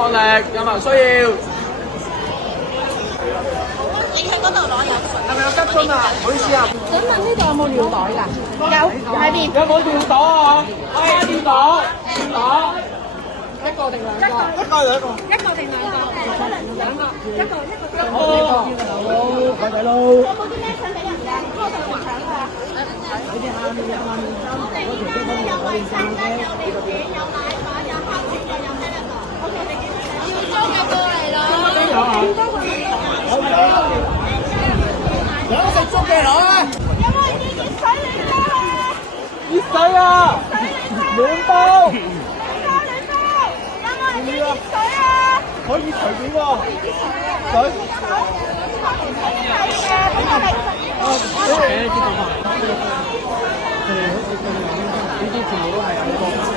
學歷，有冇人需要？你去嗰度攞有水。係咪有吉樽啊？唔好意思啊。想問呢度有冇尿袋㗎？有，喺邊？有冇尿袋啊？係尿袋，尿袋。一個定兩個？一個兩個。一個定兩個？兩個。一個。好，快仔佬。有冇啲咩想俾人㗎？我同佢搶㗎。你哋下面有有衛生巾，有尿片，有奶粉，有烤串，有雞肋糖。OK，要裝嘅過嚟咯。有食粥嘅攞啊！有冇要熱水嚟㗎？熱水啊！兩包。有冇人要熱水啊？可以隨便喎。水。呢啲全部都係有個。